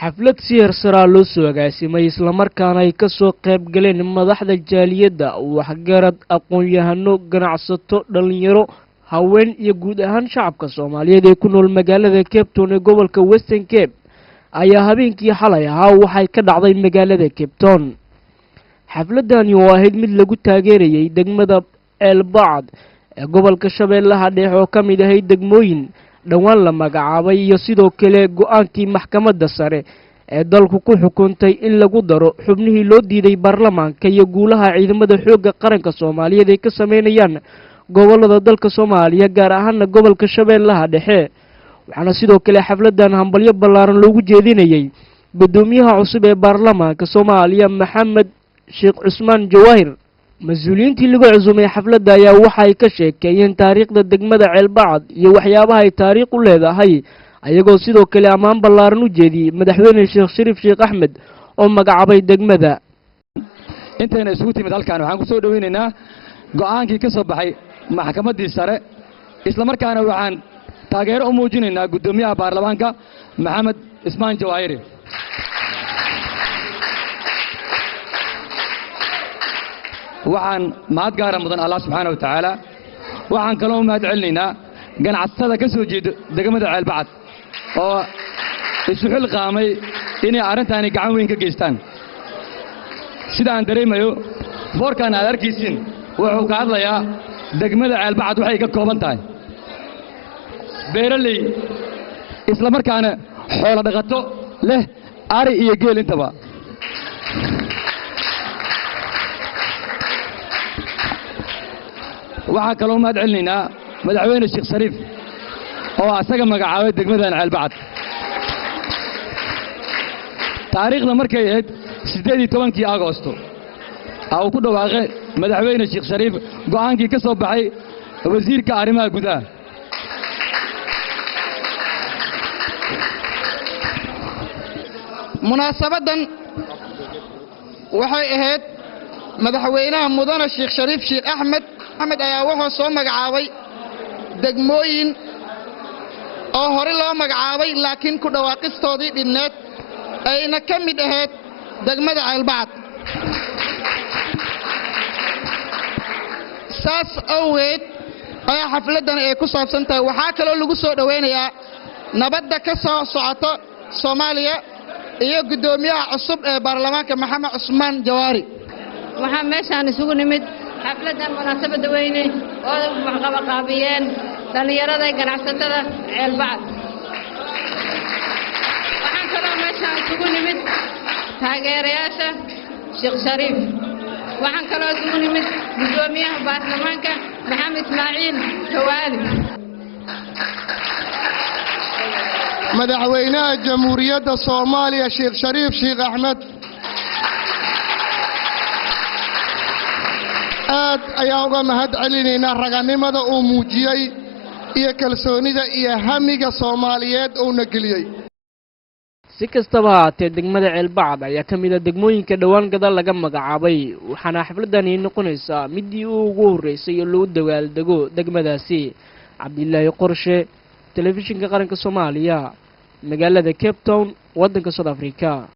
xaflad siyar sara loo soo agaasimay isla markaana ay ka soo qayb galeen madaxda jaaliyadda waxgarad aqoon-yahano ganacsato dhalinyaro haween iyo guud ahaan shacabka Soomaaliyeed ee ku nool magaalada Cape Town ee gobolka Western Cape ayaa habeenkii xalay ahaa waxay ka dhacday magaalada Cape Town. xafladani oo ahayd mid lagu taageerayay degmada Elbacd ee gobolka Shabeellaha Dhexe oo ka mid ahayd degmooyin dhawaan la magacaabay iyo sidoo kale go'aankii maxkamadda sare ee dalku ku xukuntay in lagu daro xubnihii loo diiday baarlamaanka iyo guulaha ciidamada xoogga qaranka Soomaaliyeed ay ka sameynayaan gobolada dalka Soomaaliya gaar ahaan gobolka Shabeellaha Dhexe. waxaana sidoo kale xafladan hambalyo ballaaran loogu jeedinayay gudoomiyaha cusub ee baarlamaanka Soomaaliya Maxamed Sheekh Cusmaan Jawaahir. mas'uuliyiintii lagu cusumay xafladda ayaa waxay ka sheekeeyeen taariikhda degmada Elbacd iyo waxyaabaha ay taariikh u leedahay ayagoo sidoo kale ammaan ballaaran u jeediyay madaxweyne Sheekh Shariif Sheekh Axmed oo magacaabay degmada. intayna isugu timid halkaan waxaan ku soo dhaweynaynaa go'aankii ka soo baxay maxkamaddii sare isla markaana waxaan taageero u muujinaynaa gudoomiyaha baarlamaanka Maxamed Ismaan Jawaahir. waxaan mahad gaara mudan Allah subhanahu wa ta'ala waxaan kaloo mahad celinaynaa ganacsatada ka soo jeeda degmada Elbacd oo isu xil qaamay inay arrintaani gacan weyn ka geystaan. sida aan dareemayo boorkan aad arkaysiin wuxuu ka hadlayaa degmada Elbacd waxay ka kooban tahay beeraley isla markaana xoolo dhaqato leh ari iyo geel intaba. waxaan kaloo mahad celinaynaa madaxweyne Sheekh Shariif oo asaga magacaabay degmadan Elbacd. taariikhda markay ahayd 18 Agoosto uu ku dhawaaqay madaxweyne Sheekh Shariif go'aankii ka soo baxay wasiirka arrimaha gudaha. munaasabadan waxay ahayd madaxweynaha mudane Sheekh Shariif Sheekh Axmed ayaa wuxuu soo magacaabay degmooyin oo hore loo magacaabay laakiin ku dhawaaqistoodii dhinayd ayna ka mid ahayd degmada Elbacd. saas awgeed ayaa xafladan ay ku saabsan tahay. waxaa kaloo lagu soo dhaweynayaa nabadda ka soo socota Soomaaliya iyo gudoomiyaha cusub ee baarlamaanka Maxamed Cusmaan Jawaahir. waxaa meeshaan isugu nimid xafladan munaasabada weyne oo waxqabaqaabiyeen dhalinyarada ganacsatada Elbacd. waxaan kaloo meeshaan isugu nimid taageerayaasha Sheekh Shariif. waxaan kaloo isugu nimid gudoomiyaha baarlamaanka Maxamed Ismaaciil Jawaahir. madaxweynaha jamhuuriyadda Soomaaliya Sheekh Shariif Sheekh Axmed aad ayaa uga mahad celinaynaa raganimada uu muujiyay iyo kalsoonida iyo hamiga Soomaaliyeed uu na geliyay. si kastaba haatee degmada Elbacd ayaa ka mid ah degmooyinka dhawaan gadaal laga magacaabay waxaana xafladani noqonaysaa midii ugu horeysay oo loo dawaaldego degmadaasi. Cabdillaahi Qorshe, telefishinka qaranka Soomaaliya, magaalada Cape Town, waddanka South Africa.